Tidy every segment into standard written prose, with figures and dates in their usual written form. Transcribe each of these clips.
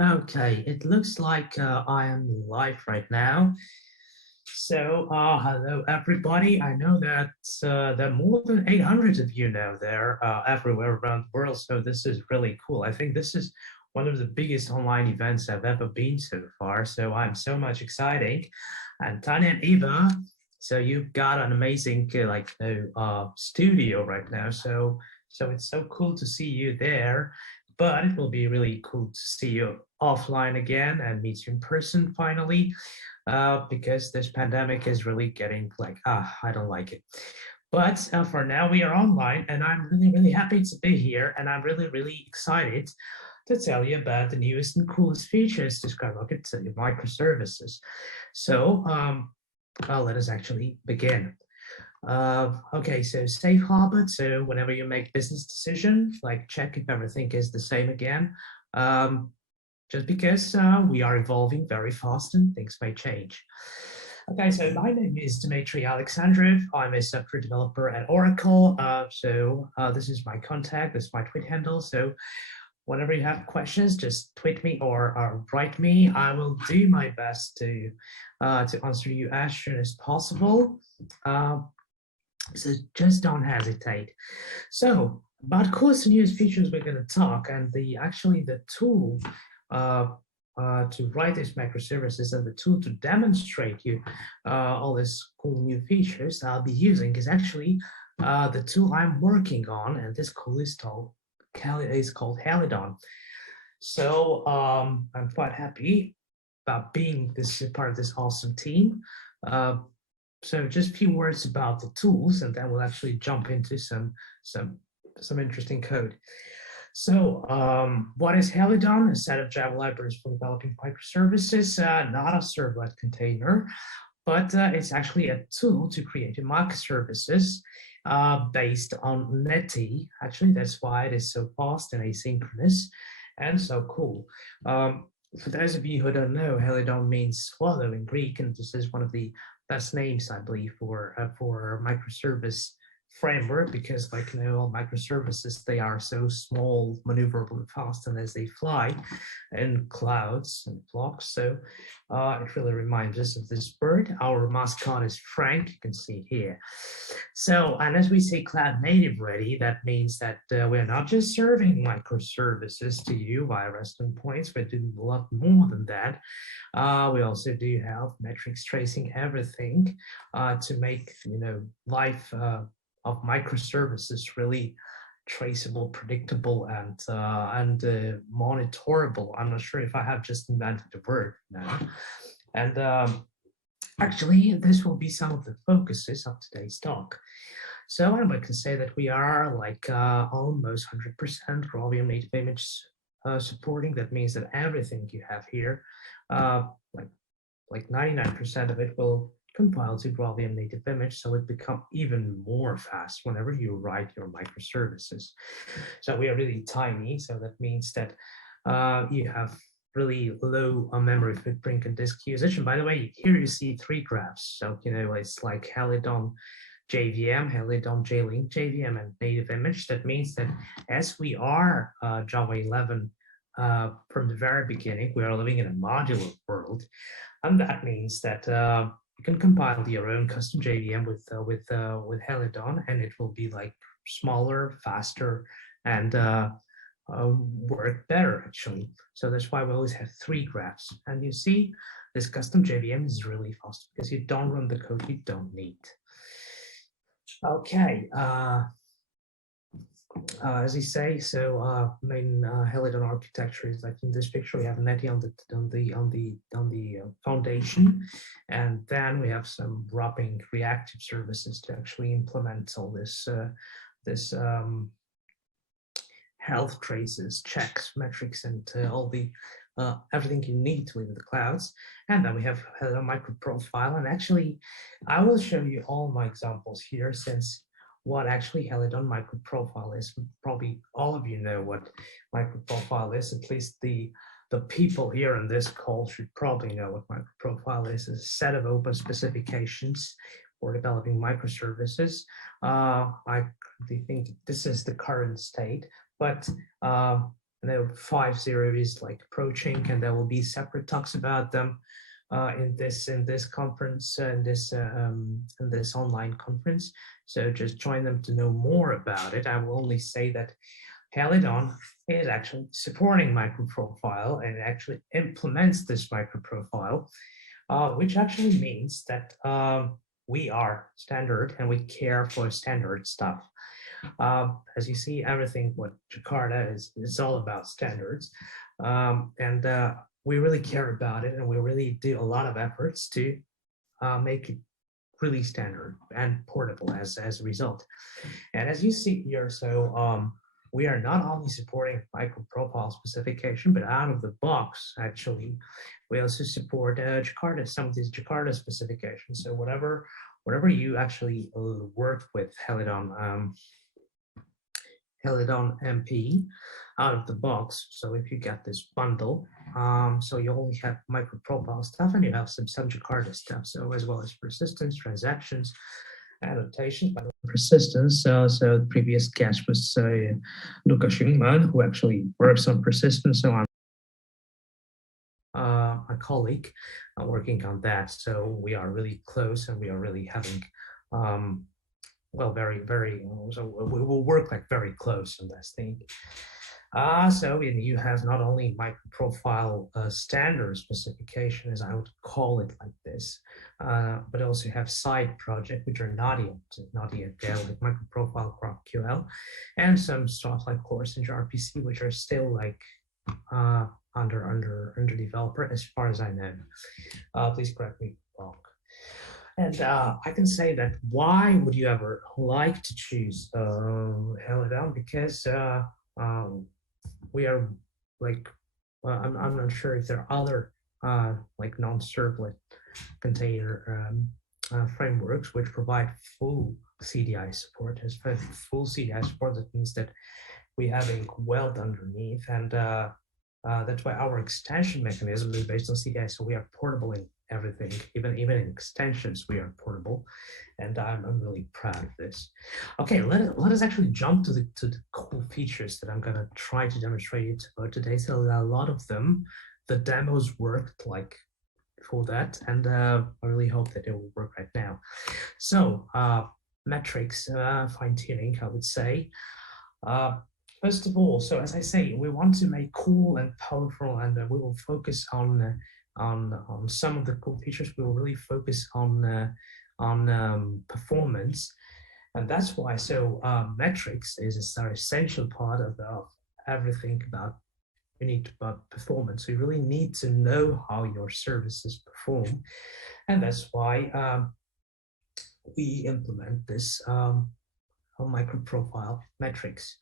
Okay, it looks like I am live right now. So, hello everybody. I know that there are more than 800 of you now there everywhere around the world. So this is really cool. I think this is one of the biggest online events I've ever been so far. So I'm so much excited. And Tanya and Eva, so you've got an amazing studio right now. So it's so cool to see you there. But it will be really cool to see you offline again and meet you in person finally, because this pandemic is really getting like, I don't like it. But for now, we are online, and I'm really, really happy to be here, and I'm really, really excited to tell you about the newest and coolest features to skyrocket microservices. So let us actually begin. Okay, so safe harbor. So whenever you make business decisions, like check if everything is the same again. Just because we are evolving very fast and things may change. Okay, so my name is Dmitry Alexandrov. I'm a software developer at Oracle. This is my contact, this is my tweet handle. So whenever you have questions, just tweet me or write me. I will do my best to answer you as soon as possible. So just don't hesitate. So about coolest and newest features we're going to talk, and the tool to write these microservices and the tool to demonstrate you all these cool new features I'll be using is actually the tool I'm working on, and this tool is called Helidon. So I'm quite happy about being part of this awesome team. So just a few words about the tools, and then we'll actually jump into some interesting code. So what is Helidon? A set of Java libraries for developing microservices, not a servlet container, but it's actually a tool to create microservices based on netty. Actually, that's why it is so fast and asynchronous and so cool. For those of you who don't know, Helidon means swallow in Greek, and this is one of the best names, I believe, for microservice framework, because like all microservices, they are so small, maneuverable, and fast, and as they fly in clouds and blocks. So it really reminds us of this bird. Our mascot is Frank, you can see here. So, and as we say cloud native ready, that means that we're not just serving microservices to you via REST endpoints, we're doing a lot more than that. We also do have metrics tracing everything to make life of microservices really traceable, predictable, and monitorable. I'm not sure if I have just invented the word now. And actually, this will be some of the focuses of today's talk. So I can say that we are like almost 100% Graalvm native image supporting. That means that everything you have here, like 99% of it will compile to Graalvm native image, so it becomes even more fast whenever you write your microservices. So we are really tiny, so that means that you have really low memory footprint and disk usage. And by the way, here you see three graphs. So it's like Helidon JVM, Helidon JLink JVM, and native image. That means that as we are Java 11 from the very beginning, we are living in a modular world, and that means that you can compile your own custom JVM with Helidon, and it will be like smaller, faster, and work better actually. So that's why we always have three graphs. And you see, this custom JVM is really fast because you don't run the code you don't need. Okay. As you say, so main Helidon architecture is like in this picture. We have netty on the foundation, and then we have some wrapping reactive services to actually implement all this health traces, checks, metrics, and all the everything you need to live in the clouds. And then we have a MicroProfile, and actually, I will show you all my examples here, since what actually Helidon MicroProfile is. Probably all of you know what MicroProfile is. At least the people here on this call should probably know what MicroProfile is. It's a set of open specifications for developing microservices. I think this is the current state, but there will be 5 series like approaching, and there will be separate talks about them in this conference, in this online conference. So just join them to know more about it. I will only say that Helidon is actually supporting MicroProfile and actually implements this MicroProfile, which actually means that we are standard and we care for standard stuff. As you see, everything what Jakarta is, it's all about standards. And we really care about it, and we really do a lot of efforts to make it really standard and portable as a result. And as you see here, so we are not only supporting MicroProfile specification, but out of the box, actually, we also support Jakarta, some of these Jakarta specifications. So whatever you actually work with Helidon MP out of the box. So if you get this bundle, so you only have MicroProfile stuff and you have some Jakarta stuff. So as well as persistence, transactions, annotations, by persistence. So the previous guest was Luca Schwingman, who actually works on persistence. So I'm a colleague working on that. So we are really close, and we are really having well, very, so we will work like very close on this thing. So you have not only MicroProfile standard specification, as I would call it like this, but also you have side project, which are not yet there, like MicroProfile GraphQL, and some stuff like Course and RPC, which are still like under developer, as far as I know. Please correct me if I'm wrong. And I can say that why would you ever like to choose Helidon? Because we are like, I'm not sure if there are other like non-servlet container frameworks which provide full CDI support. As full CDI support, that means that we have a weld underneath, and that's why our extension mechanism is based on CDI. So we are portable in everything, even in extensions, we are portable, and I'm really proud of this. Okay, let us actually jump to the cool features that I'm gonna try to demonstrate today. So a lot of them, the demos worked like for that, and I really hope that it will work right now. So metrics fine tuning, I would say. First of all, so as I say, we want to make cool and powerful, and we will focus on some of the cool features. We will really focus on performance, and that's why. So metrics is an essential part of everything about performance. So you really need to know how your services perform, and that's why we implement this MicroProfile metrics.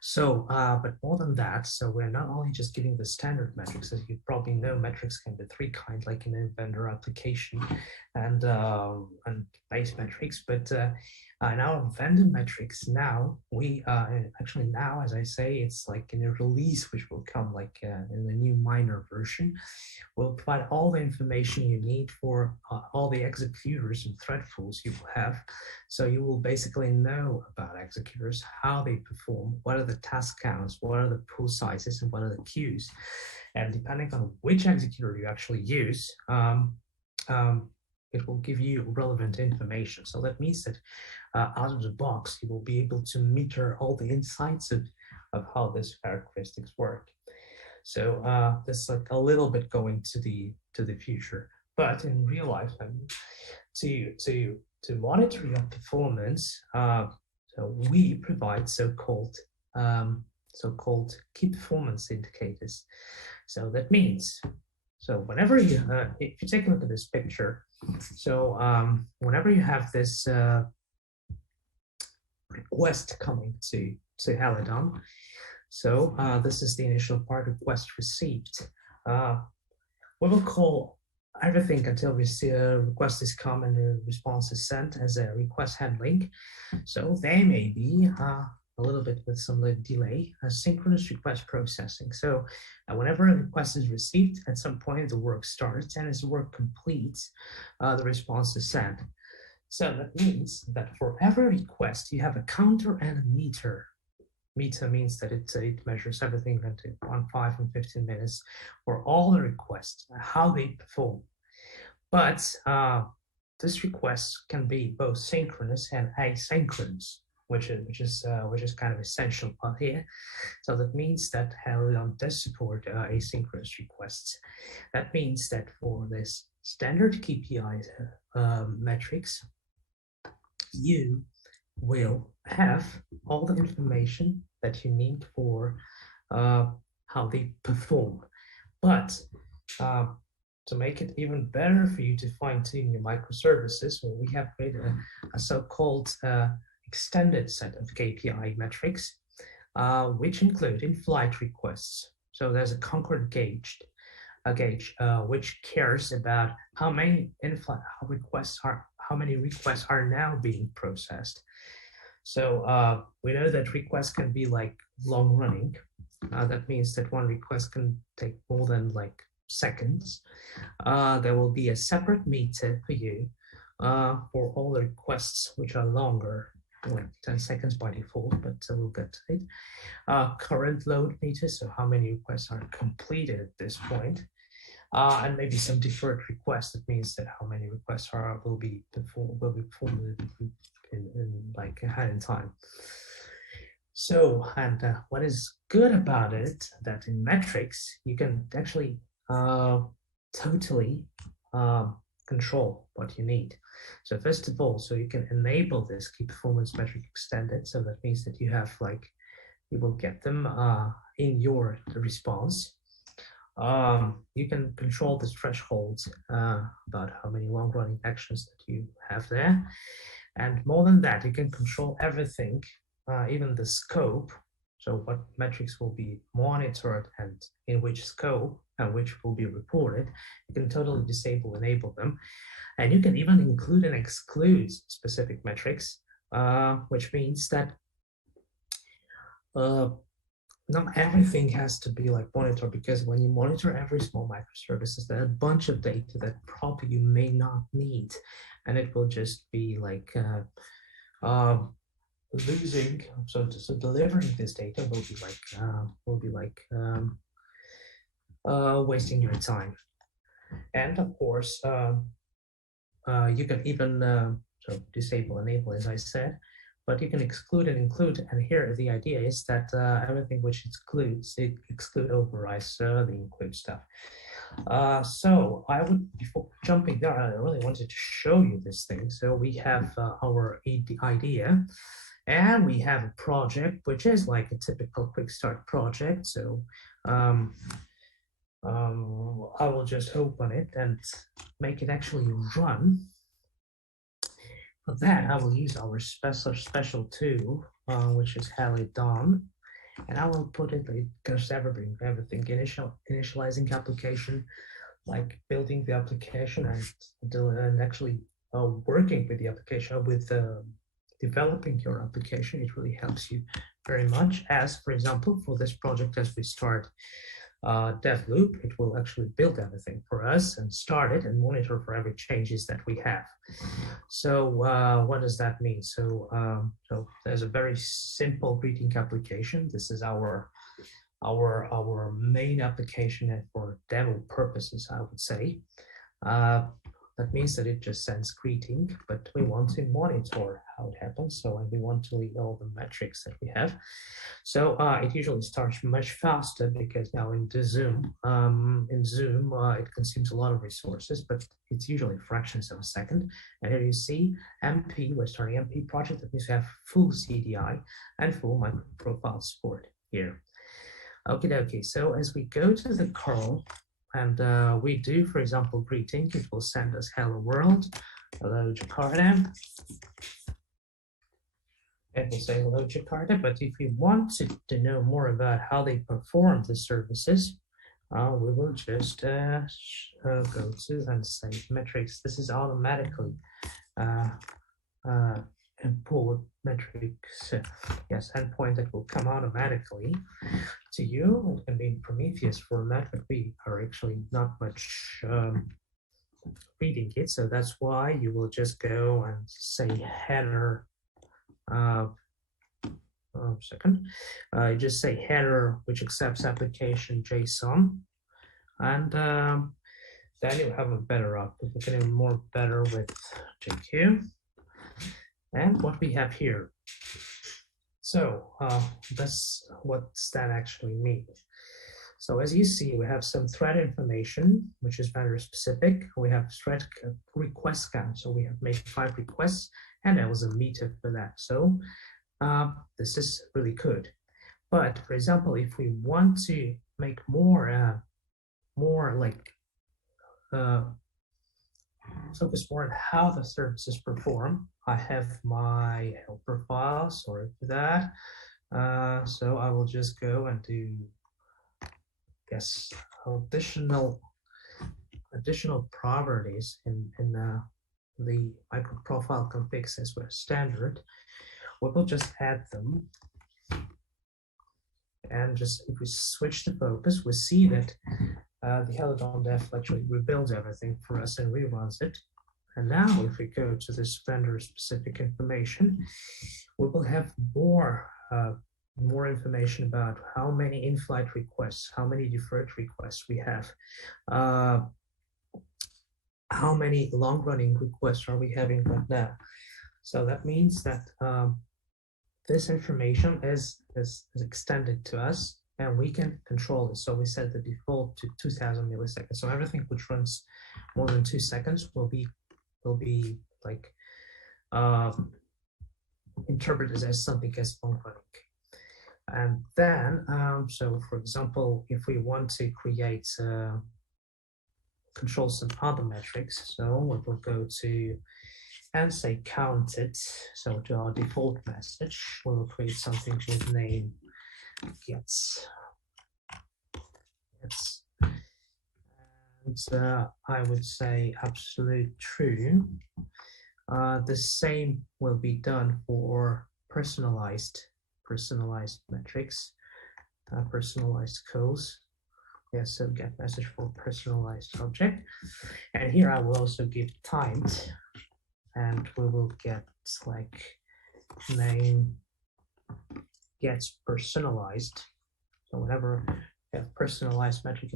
So, but more than that, so we're not only just giving the standard metrics. As you probably know, metrics can be 3 kinds, like in a vendor application and base metrics. But in our vendor metrics now, we actually now, as I say, it's like in a release which will come like in the new minor version. We'll provide all the information you need for all the executors and thread pools you will have. So you will basically know about executors, how they perform, what are the task counts, what are the pool sizes, and what are the queues. And depending on which executor you actually use, it will give you relevant information. So that means that out of the box, you will be able to meter all the insights of how these characteristics work. So that's like a little bit going to the future. But in real life, I mean, to monitor your performance, so we provide so-called key performance indicators. So that means, so whenever you, if you take a look at this picture, so whenever you have this request coming to Helidon, so this is the initial part, request received. We will call everything until we see a request is come and a response is sent as a request handling. So they may be a little bit with some delay, synchronous request processing. So whenever a request is received, at some point the work starts, and as the work completes, the response is sent. So that means that for every request, you have a counter and a meter meter means that it measures everything into 1, 5, and 15 minutes for all the requests, how they perform. But this request can be both synchronous and asynchronous, which is kind of essential part here. So that means that Helidon does support asynchronous requests. That means that for this standard KPI metrics, you will have all the information that you need for how they perform. But to make it even better for you to fine-tune your microservices, well, we have created a so-called extended set of KPI metrics, which include in-flight requests. So there's a concurrent gauge which cares about how many in-flight requests are now being processed. So we know that requests can be like long running. That means that one request can take more than like seconds. There will be a separate meter for you for all the requests which are longer, like 10 seconds by default, but we'll get to it. Current load meter, so how many requests are completed at this point. And maybe some deferred requests. That means that how many requests will be performed in like ahead in time. So, and what is good about it, that in metrics, you can actually totally control what you need. So first of all, so you can enable this key performance metric extended. So that means that you have like, you will get them in your response. You can control this threshold about how many long-running actions that you have there. And more than that, you can control everything, even the scope. So what metrics will be monitored and in which scope and which will be reported. You can totally disable, enable them. And you can even include and exclude specific metrics, which means that not everything has to be like monitored, because when you monitor every small microservices, there are a bunch of data that probably you may not need, and it will just be like losing. So delivering this data will be like wasting your time. And of course, you can even so disable, enable, as I said. But you can exclude and include, and here the idea is that everything which excludes, exclude overrides the include stuff. So I would, before jumping there, I really wanted to show you this thing. So we have our idea, and we have a project, which is like a typical quick start project. So I will just open it and make it actually run. For that, I will use our special tool, which is Helidon, and I will put it, it covers everything, initializing application, like building the application and actually working with the application, with developing your application. It really helps you very much. As for example, for this project, as we start dev loop, it will actually build everything for us and start it and monitor for every changes that we have. So what does that mean? So so there's a very simple greeting application. This is our main application for demo purposes, I would say. That means that it just sends greeting, but we want to monitor how it happens. So we want to lead all the metrics that we have. So it usually starts much faster, because now in Zoom, it consumes a lot of resources, but it's usually fractions of a second. And here you see MP, we're starting MP project. That means we have full CDI and full MicroProfile support here. Okay, so as we go to the curl, and we do, for example, greeting, it will send us hello world, hello Jakarta. It will say hello Jakarta, but if you want to know more about how they perform the services, we will just go to and say metrics. This is automatically import metrics, yes, endpoint that will come automatically to you. It can be in Prometheus format, but we are actually not much reading it, so that's why you will just go and say header second. You just say header, which accepts application JSON, and then you have a better output. We can even more better with JQ. And what we have here. So what does that actually mean? So as you see, we have some thread information, which is vendor specific. We have thread request count. So we have made 5 requests, and there was a meter for that. So this is really good. But for example, if we want to make more like focus more on how the services perform, I have my helper file. Sorry for that. So I will just go and do, additional properties in the MicroProfile configs as well standard. We will just add them, and just if we switch the focus, we see that the Helidon dev actually rebuilds everything for us and reruns it. And now if we go to this vendor specific information, we will have more information about how many in-flight requests, how many deferred requests we have, how many long-running requests are we having right now. So that means that this information is extended to us, and we can control it. So we set the default to 2000 milliseconds. So everything which runs more than 2 seconds will be like interpreted as something as long-running. And then, so for example, if we want to create, control some other metrics, so we will go to and say counted. So to our default message, we will create something with name gets. And I would say absolute true. The same will be done for personalized metrics, personalized calls. Yes, so get message for personalized object. And here I will also give timed, and we will get like name gets personalized. So whenever you have personalized metric,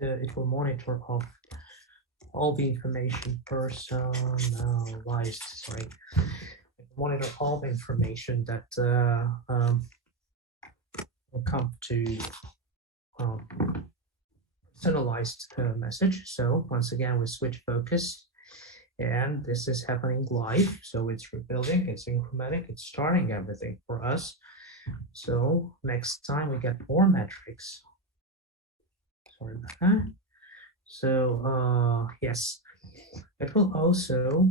it will monitor of all the information personalized. Sorry. Monitor all the information that will come to personalized message. So once again, we switch focus, and this is happening live. So it's rebuilding, it's incrementing, it's starting everything for us. So next time we get more metrics. Sorry about that. So yes, it will also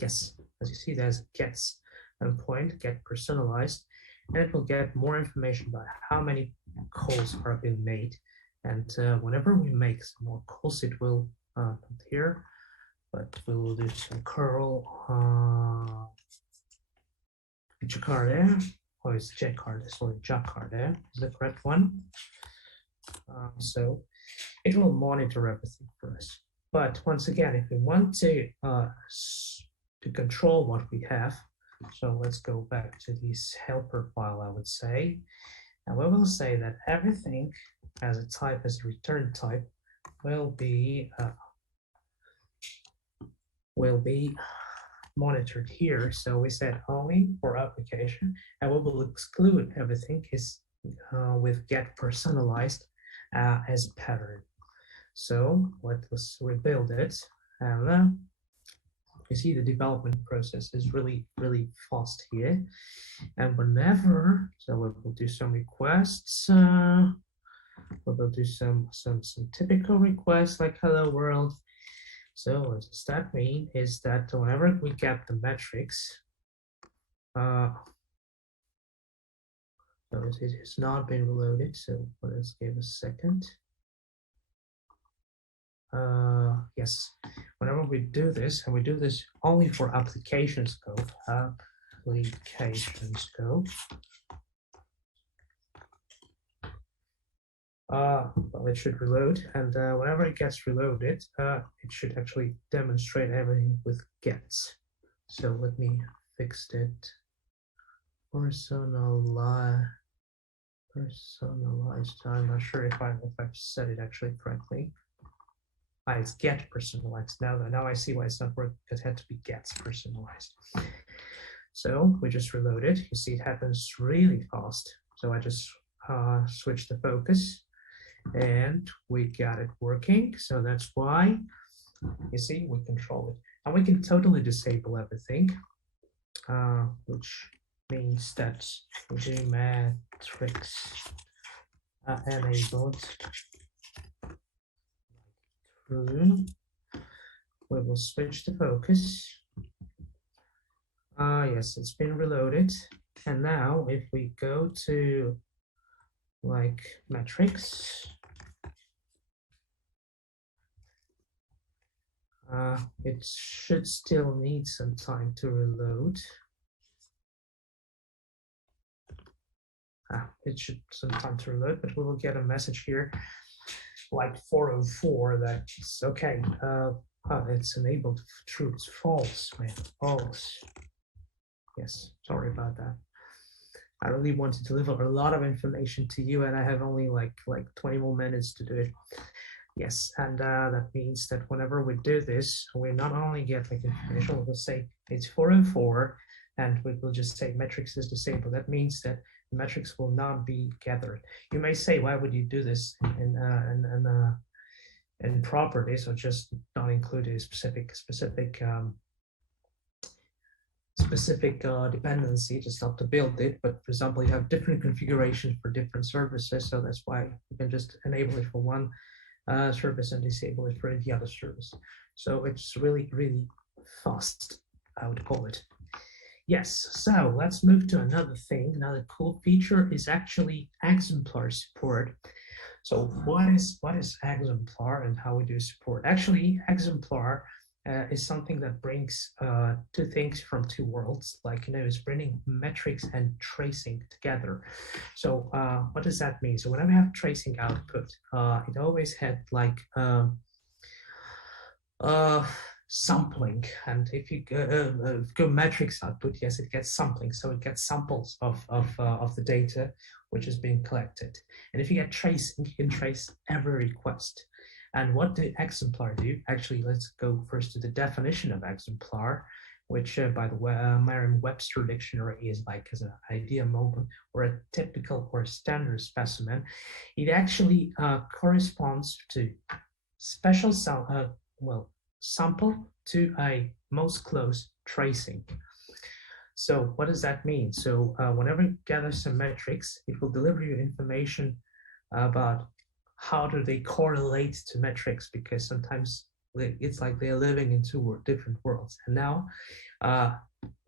yes, as you see, there's gets endpoint, get personalized, and it will get more information about how many calls are being made. And whenever we make some more calls, it will not here, but we will do some curl Jakarta, or it's Jakarta, sorry, Jakarta is the correct one. So it will monitor everything for us. But once again, if we want to control what we have, so let's go back to this helper file, I would say, and we will say that everything as a type, as a return type, will be monitored here. So we said only for application, and we will exclude everything is with get personalized as a pattern. So let's rebuild it, and you see the development process is really fast here. And whenever, so we will do some requests, we will do some typical requests like hello world. So what does that mean is that whenever we get the metrics, so it has not been reloaded, so let's give a second. Yes, whenever we do this, and we do this only for application scope, well, it should reload, and whenever it gets reloaded, it should actually demonstrate everything with gets. So let me fix it. Personalized. I'm not sure if I've said it actually correctly. It's get personalized. Now I see why it's not working. It had to be gets personalized. So we just reload it. You see it happens really fast. So I just switched the focus and we got it working. So that's why, you see, we control it. And we can totally disable everything, which means that we do matrix enabled true. We will switch the focus. Yes, it's been reloaded. And now if we go to like metrics, it should still need some time to reload. It should some time to reload, but we will get a message here like 404 that it's okay. It's enabled. True, it's false, man. False. Yes, sorry about that. I really want to deliver a lot of information to you, and I have only like 20 more minutes to do it. Yes, and that means that whenever we do this, we not only get like information, we'll say it's 404, and we will just say metrics is disabled. That means that metrics will not be gathered. You may say, why would you do this in properties, or just not include a specific dependency, just not to build it, but for example, you have different configurations for different services, so that's why you can just enable it for one service and disable it for the other service. So it's really, really fast, I would call it. Yes, so let's move to another thing. Another cool feature is actually Exemplar support. So what is Exemplar and how we do support? Actually, Exemplar is something that brings two things from two worlds, like, it's bringing metrics and tracing together. So what does that mean? So whenever we have tracing output, it always had like sampling, and if you go metrics output, yes, it gets sampling, so it gets samples of the data which is being collected. And if you get tracing, you can trace every request. And what do Exemplar do? Actually, let's go first to the definition of Exemplar, which by the way, Merriam-Webster dictionary is like as an idea moment or a typical or standard specimen. It actually corresponds to special sample to a most close tracing. So what does that mean? So whenever you gather some metrics, it will deliver you information about how do they correlate to metrics, because sometimes it's like they're living in two different worlds. And now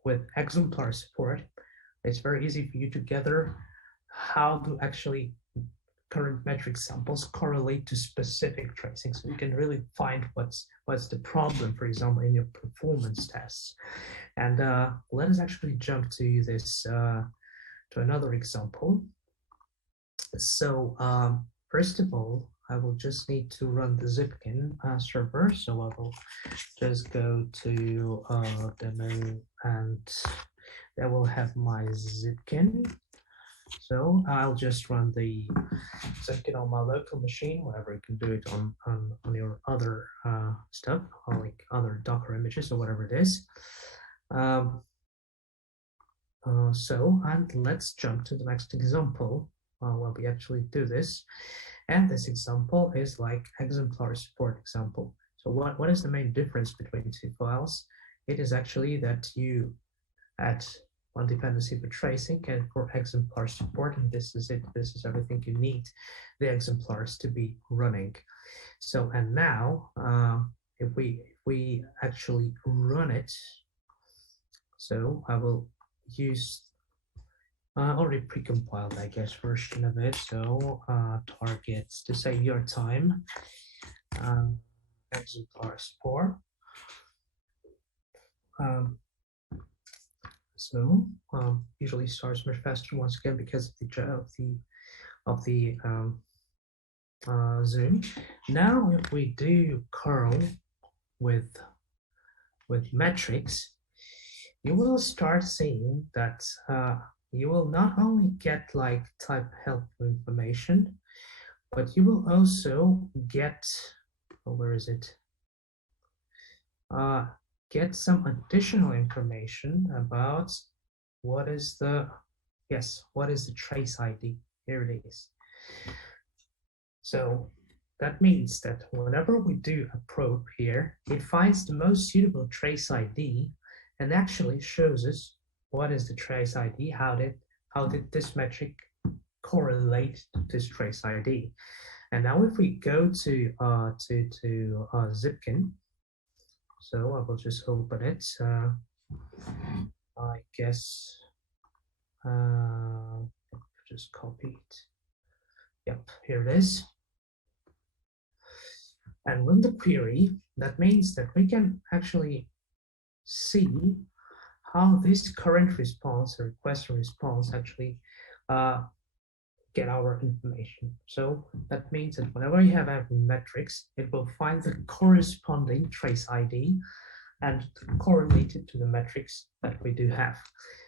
with Exemplar support, it's very easy for you to gather how to actually current metric samples correlate to specific tracing, so you can really find what's the problem, for example, in your performance tests. And let us actually jump to this to another example. So first of all, I will just need to run the Zipkin server. So I will just go to demo, and that will have my Zipkin. So I'll just run the Zipkin on my local machine, wherever you can do it on your other stuff, or like other Docker images or whatever it is. And let's jump to the next example where we actually do this. And this example is like Exemplar support example. So what is the main difference between two files? It is actually that you add one dependency for tracing and for Exemplar support, and this is it. This is everything you need the exemplars to be running. So, and now if we actually run it, so I will use already precompiled, I guess, version of it. So targets to save your time, Exemplar support. So usually starts much faster once again because of the zoom. Now, if we do curl with metrics, you will start seeing that you will not only get like type help information, but you will also get, oh, where is it? Get some additional information about what is the, yes, what is the trace ID? Here it is. So that means that whenever we do a probe here, it finds the most suitable trace ID and actually shows us what is the trace ID, how did this metric correlate to this trace ID. And now if we go to Zipkin, so I will just open it. I guess just copy it. Yep, here it is. And run the query. That means that we can actually see how this current response or request and response actually get our information. So that means that whenever you have metrics, it will find the corresponding trace ID and correlate it to the metrics that we do have.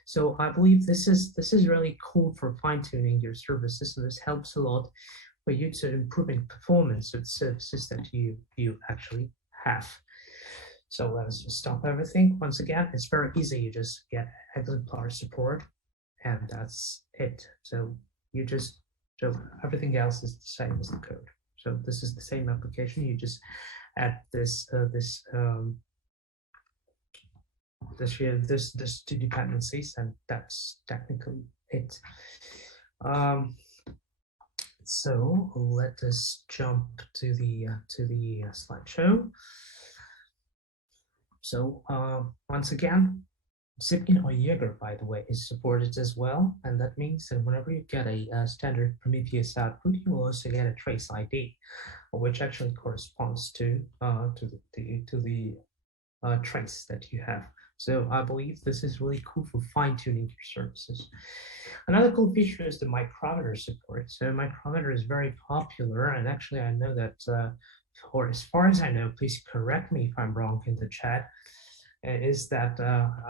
So I believe this is really cool for fine-tuning your services, and this helps a lot for you to improving performance of the services that you actually have. So let's just stop everything. Once again, it's very easy. You just get Exemplar support, and that's it. So you just, so everything else is the same as the code. So this is the same application. You just add this two dependencies, and that's technically it. So let us jump to the slideshow. So once again, Zipkin or Jaeger, by the way, is supported as well, and that means that whenever you get a standard Prometheus output, you will also get a trace ID, which actually corresponds to the trace that you have. So I believe this is really cool for fine-tuning your services. Another cool feature is the micrometer support. So micrometer is very popular, and actually I know that, or as far as I know, please correct me if I'm wrong in the chat, is that,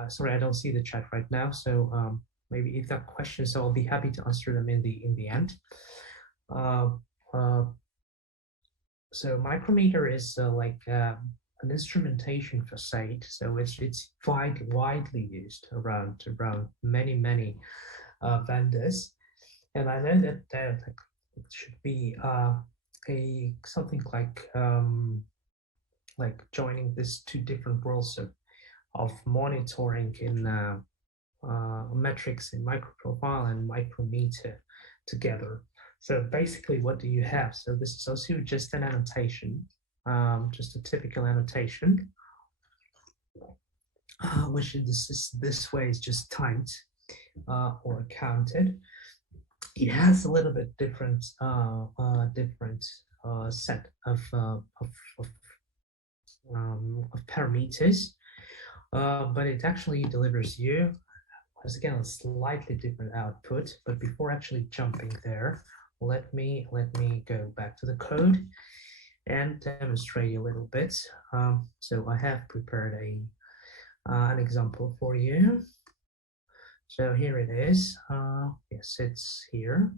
sorry, I don't see the chat right now, so maybe if there are questions, so I'll be happy to answer them in the end. So micrometer is like an instrumentation facade, so it's widely used around many vendors, and I know that there should be something like joining these two different worlds of monitoring in metrics in MicroProfile and Micrometer together. So basically, what do you have? So this is also just an annotation, just a typical annotation, which this way is just timed or counted. It has a little bit different set of parameters, but it actually delivers you, once again, a slightly different output. But before actually jumping there, let me go back to the code and demonstrate a little bit. So I have prepared an example for you. So here it is. Yes, it's here.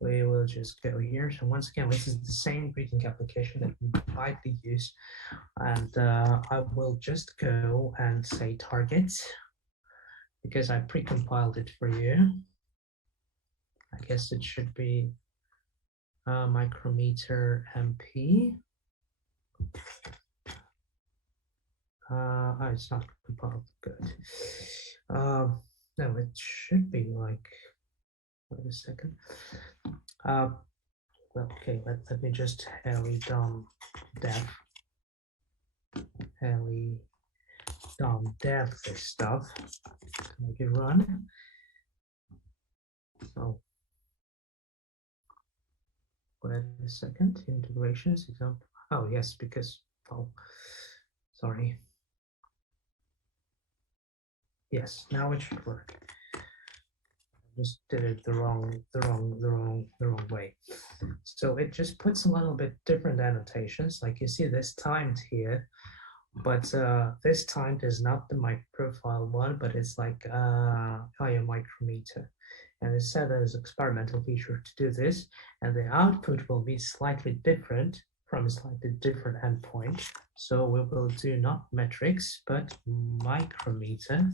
We will just go here. So once again, this is the same greeting application that we widely use. And I will just go and say target, because I pre-compiled it for you. I guess it should be Micrometer MP. Oh, it's not compiled. Good. No, it should be like, wait a second. Well, okay, let me just Helidon dev this stuff to make it run. So wait a second, integrations example. Oh yes, because, oh, sorry. Yes, now it should work. I just did it the wrong way. So it just puts a little bit different annotations. Like you see this timed here But this time is not the MicroProfile one, but it's like a Micrometer. And it's set as experimental feature to do this, and the output will be slightly different from a slightly different endpoint. So we will do not metrics, but micrometer,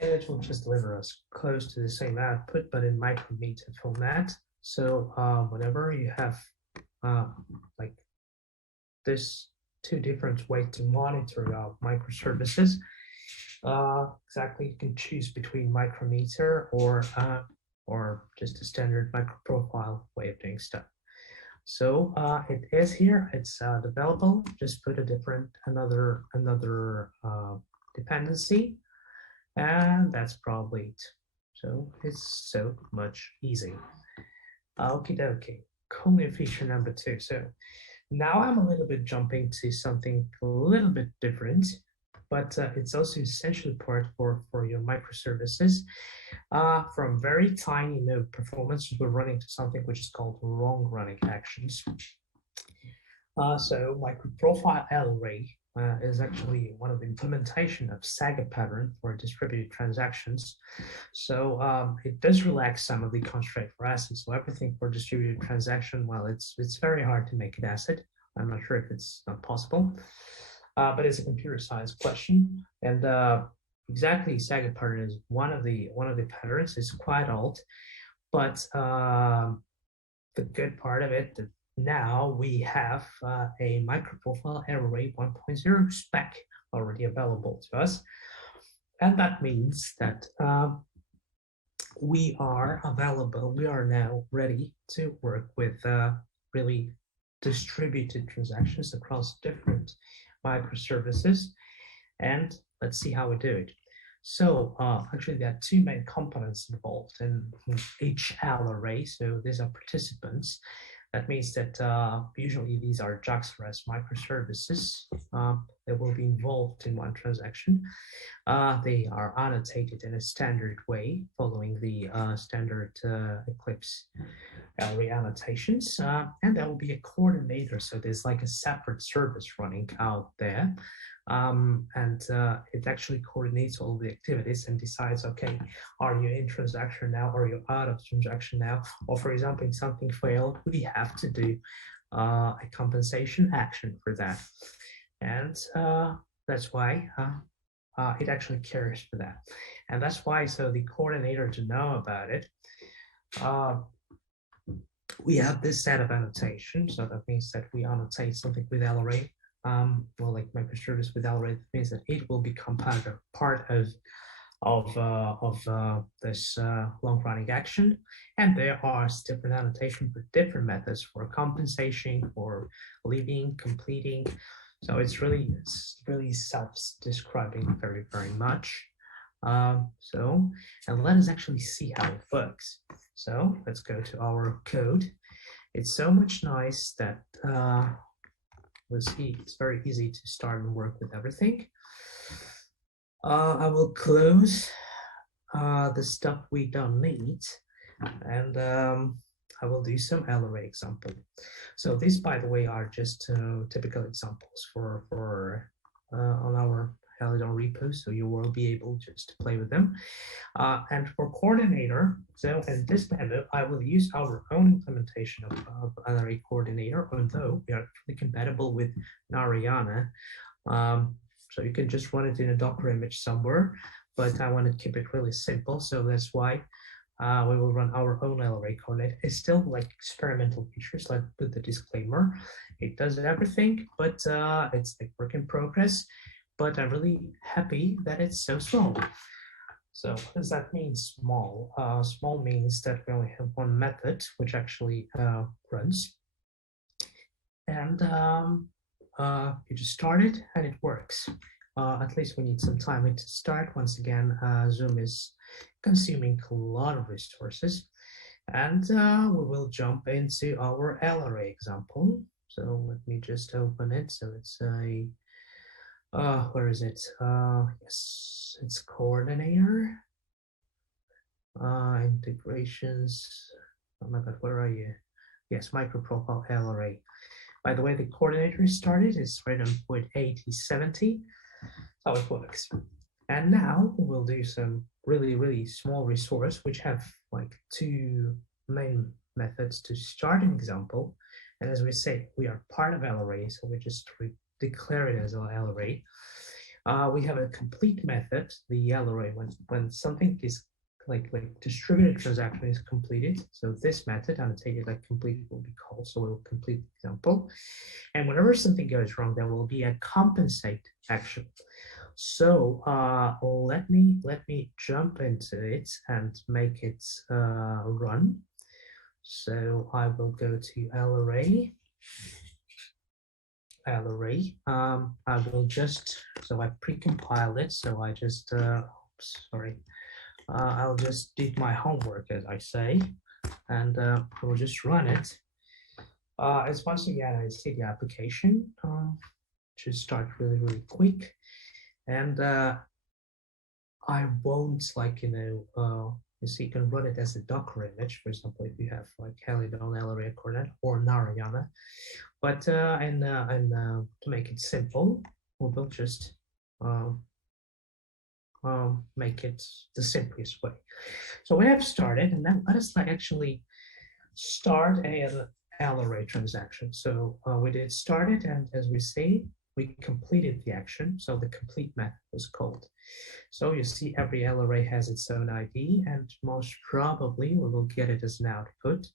and it will just deliver us close to the same output, but in micrometer format. So whenever you have like this two different ways to monitor your microservices, exactly you can choose between micrometer or just a standard microprofile way of doing stuff. So it is here, it's developable, just put another dependency, and that's probably it. So it's so much easy. Okie dokie, cool feature number 2. So now I'm a little bit jumping to something a little bit different, but it's also essential part for your microservices. From very tiny node performance, we're running to something which is called long running actions. So MicroProfile LRA is actually one of the implementation of Saga pattern for distributed transactions. So it does relax some of the constraint for ACID. So everything for distributed transaction, well, it's very hard to make it ACID. I'm not sure if it's not possible, but it's a computer science question. And exactly, Saga pattern is one of the patterns. It's quite old, but the good part of it, now we have a MicroProfile LRA 1.0 spec already available to us. And that means that we are now ready to work with really distributed transactions across different microservices. And let's see how we do it. So actually there are two main components involved in each LRA. So these are participants. That means that usually these are Jakarta microservices that will be involved in one transaction. They are annotated in a standard way, following the standard Eclipse LRA annotations, and there will be a coordinator. So there's like a separate service running out there. And it actually coordinates all the activities and decides, okay, are you in transaction now, or are you out of transaction now? Or for example, if something failed, we have to do a compensation action for that. And that's why it actually cares for that. And that's why, so the coordinator to know about it, we have this set of annotation. So that means that we annotate something with LRA. Well, like microservice with LRA, means that it will become part of this long-running action. And there are different annotation for different methods for compensation, for leaving, completing. So it's really self-describing very, very much. And let us actually see how it works. So let's go to our code. It's so much nice that let's see, it's very easy to start and work with everything. I will close the stuff we don't need, and I will do some LRA example. So these, by the way, are just typical examples for on our Helidon repo, so you will be able just to play with them. And for coordinator, so in this method, I will use our own implementation of LRA coordinator, although we are fully compatible with Narayana. So you can just run it in a Docker image somewhere, but I want to keep it really simple. So that's why we will run our own LRA coordinator. It's still like experimental features, like with the disclaimer. It does everything, but it's like work in progress. But I'm really happy that it's so small. So what does that mean, small? Small means that we only have one method, which actually runs. And you just start it and it works. At least we need some time to start. Once again, Zoom is consuming a lot of resources. And we will jump into our LRA example. So let me just open it. So it's a where is it? Yes, it's coordinator. Integrations. Oh my God, where are you? Yes, MicroProfile LRA. By the way, the coordinator is started is written with 8070. How it works. And now we'll do some really small resource, which have like two main methods to start an example. And as we say, we are part of LRA, so we just declare it as an LRA. We have a complete method, the LRA, when something is like distributed transaction is completed. So this method annotated like complete will be called. So we'll complete the example. And whenever something goes wrong, there will be a compensate action. So let me jump into it and make it run. So I will go to LRA. I will just, so I pre-compiled it. So I just, I'll just do my homework, as I say, and I will just run it. As once again, I see the application to start really quick. And I won't you see, you can run it as a Docker image, for example, if you have like Helidon LRA coordinate or Narayana. But to make it simple, we will just make it the simplest way. So we have started, and then let us actually start an LRA transaction. So we did start it, and as we say, we completed the action, so the complete method was called. So you see every LRA has its own ID, and most probably we will get it as an output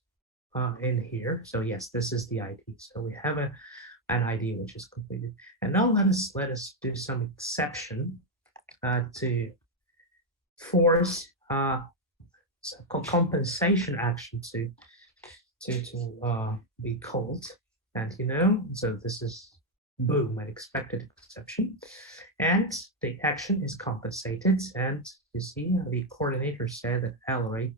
in here. So yes, this is the ID. So we have an ID which is completed. And now let us do some exception to force compensation action to be called. And so this is boom, an expected exception, and the action is compensated. And you see the coordinator said that LRA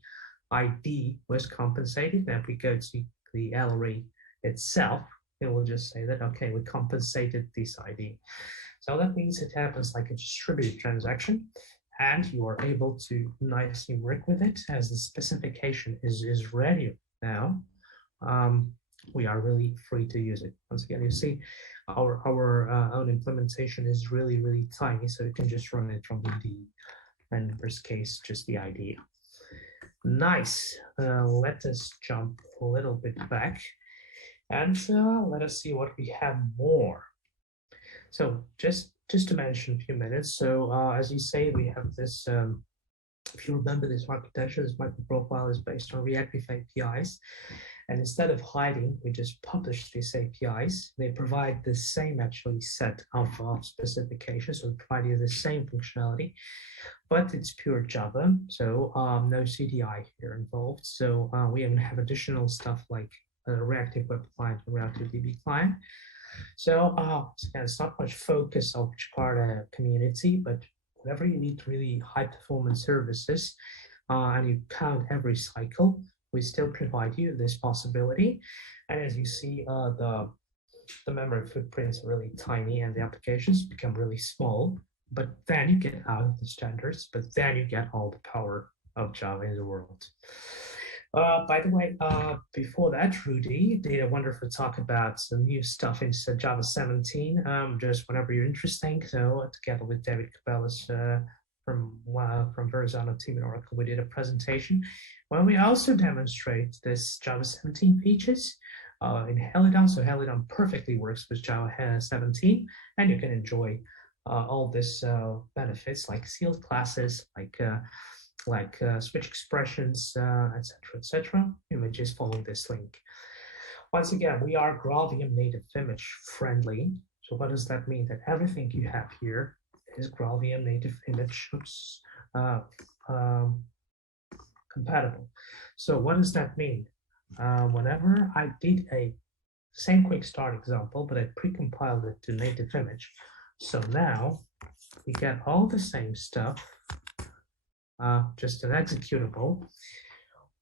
ID was compensated. And if we go to the LRA itself, it will just say that, okay, we compensated this ID. So that means it happens like a distributed transaction, and you are able to nicely work with it as the specification is ready now. We are really free to use it. Once again, you see our own implementation is really tiny, so you can just run it from the IDE, and in this case, just the idea. Nice. Let us jump a little bit back, and let us see what we have more. So just to mention a few minutes. So as you say, we have this. If you remember this architecture, this MicroProfile is based on reactive APIs. And instead of hiding, we just publish these APIs. They provide the same actually set of specifications, so they provide you the same functionality, but it's pure Java, so no CDI here involved. So we even have additional stuff like reactive web client and reactive DB client. So again, it's not much focus of Jakarta community, but whenever you need really high performance services and you count every cycle, we still provide you this possibility. And as you see, the memory footprints are really tiny and the applications become really small, but then you get out of the standards, but then you get all the power of Java in the world. By the way, before that, Rudy did a wonderful talk about some new stuff in Java 17, just whenever you're interested. So together with David Cabela's from Verizon team in Oracle, we did a presentation where we also demonstrate this Java 17 features in Helidon. So Helidon perfectly works with Java 17, and you can enjoy all this benefits like sealed classes, like switch expressions, etc. Images following this link. Once again, we are Graalvm native image friendly. So what does that mean? That everything you have here is Graalvm native image compatible. So what does that mean? Whenever I did a same quick start example, but I pre-compiled it to native image. So now we get all the same stuff, just an executable,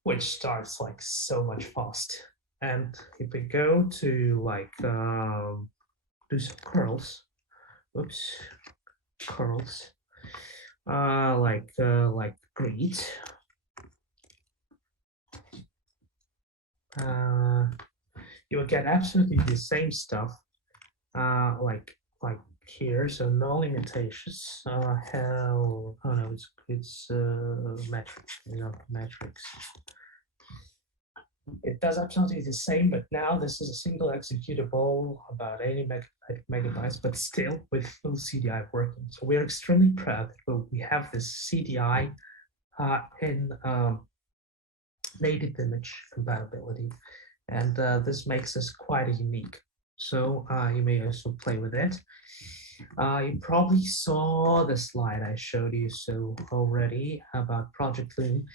which starts like so much fast. And if we go to like do some curls, curls, like greet, you will get absolutely the same stuff, like here. So no limitations. How? Oh no, it's metrics. Metrics. It does absolutely the same, but now this is a single executable, about 80 megabytes, but still with full CDI working. So we're extremely proud that we have this CDI in native image compatibility, and this makes us quite unique. So you may also play with it. You probably saw the slide I showed you already about Project Loom.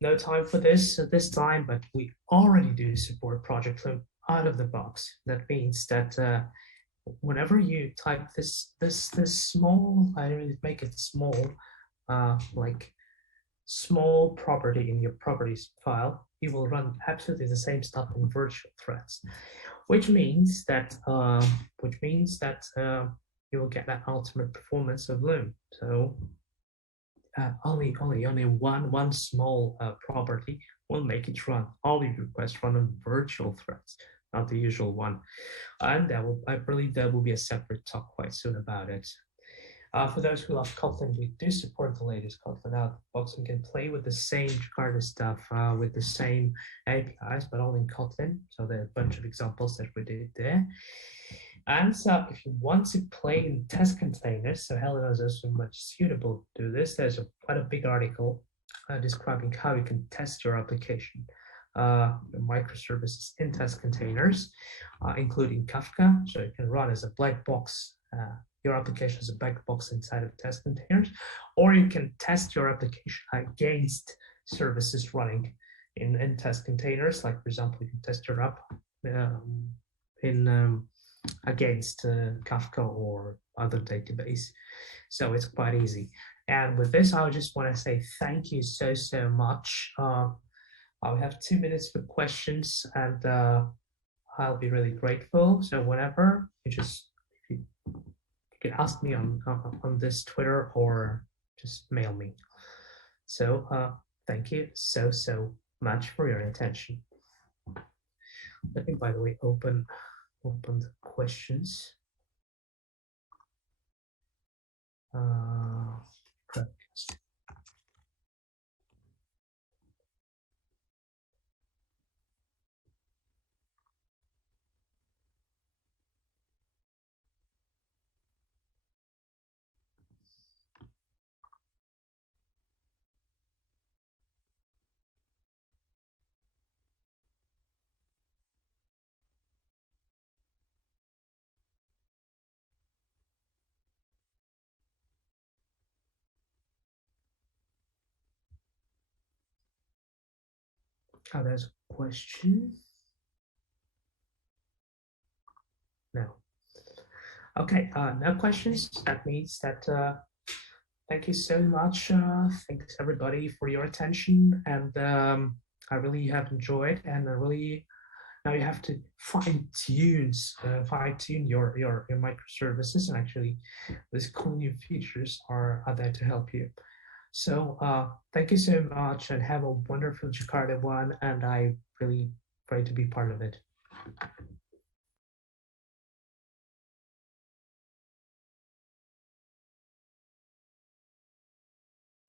No time for this at this time, but we already do support Project Loom out of the box. That means that whenever you type this small, I really make it small, like small property in your properties file, you will run absolutely the same stuff in virtual threads, which means that you will get that ultimate performance of Loom. So only one small property will make it run all your requests run on virtual threads, not the usual one. And I believe there will be a separate talk quite soon about it. For those who love Kotlin, we do support the latest Kotlin out of the box and can play with the same Jakarta stuff with the same APIs, but all in Kotlin. So there are a bunch of examples that we did there. And so if you want to play in test containers, so Helidon is also much suitable to do this. There's quite a big article describing how you can test your application, microservices in test containers, including Kafka. So you can run as a black box, your application as a black box inside of test containers, or you can test your application against services running in test containers. Like, for example, you can test your app against Kafka or other database. So it's quite easy. And with this, I just want to say thank you so much. I'll have 2 minutes for questions, and I'll be really grateful. So whenever you can ask me on this Twitter or just mail me. So thank you so much for your attention. Let me, by the way, open the questions. Oh, there's a question. No. Okay, no questions. That means that thank you so much. Thanks everybody for your attention, and I really have enjoyed, and I really now you have to fine tune your microservices, and actually these cool new features are there to help you. So thank you so much, and have a wonderful JakartaOne, and I really pray to be part of it.